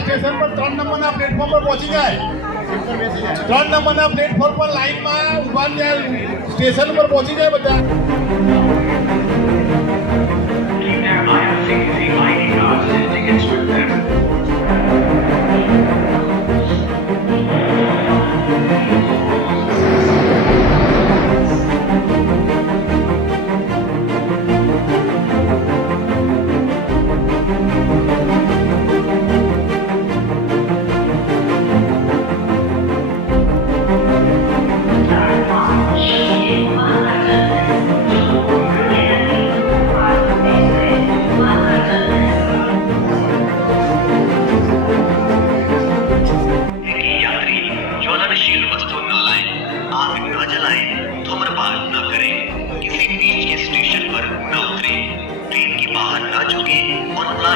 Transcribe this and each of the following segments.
Station પર ત્રણ નંબરના પ્લેટફોર્મ પર પહોંચી જાય. ત્રણ નંબરના પ્લેટફોર્મ પર લાઈનમાં ઊભા સ્ટેશન પર પહોંચી જાય બધા.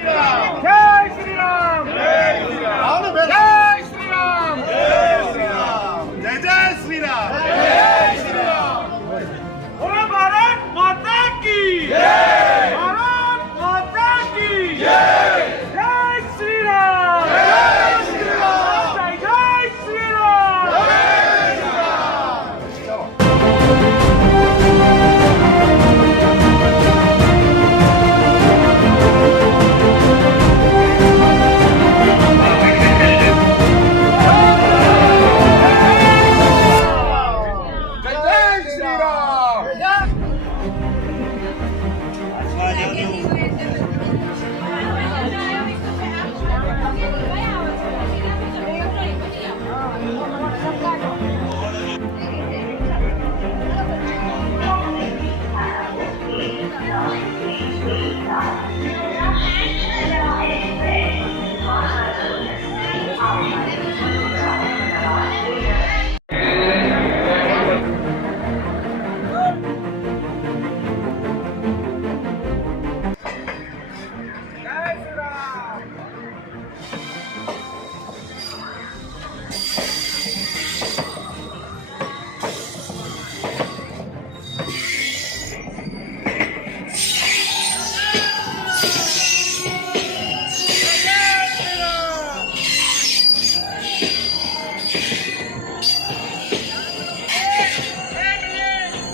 Kenya!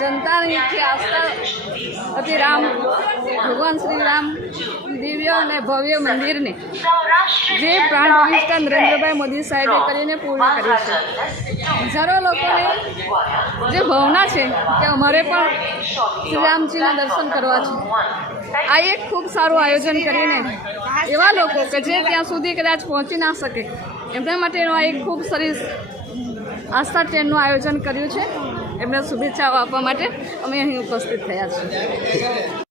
જનતાની જે આસ્થા હતી રામ, ભગવાન શ્રી રામ દિવ્ય અને ભવ્ય મંદિરને, જે પ્રાણ પ્રતિષ્ઠા નરેન્દ્રભાઈ મોદી સાહેબે કરીને પૂર્ણ કરી છે. હજારો લોકોને જે ભાવના છે કે અમારે પણ શ્રી રામજીના દર્શન કરવા છે. આ એક ખૂબ સારું આયોજન કરીને એવા લોકો કે જે ત્યાં સુધી કદાચ પહોંચી ના શકે. એમના માટેનું આ એક ખૂબ સરસ આસ્થા ટ્રેનનું આયોજન કર્યું છે. એમને શુભેચ્છાઓ આપવા માટે અમે અહીં ઉપસ્થિત થયા છીએ.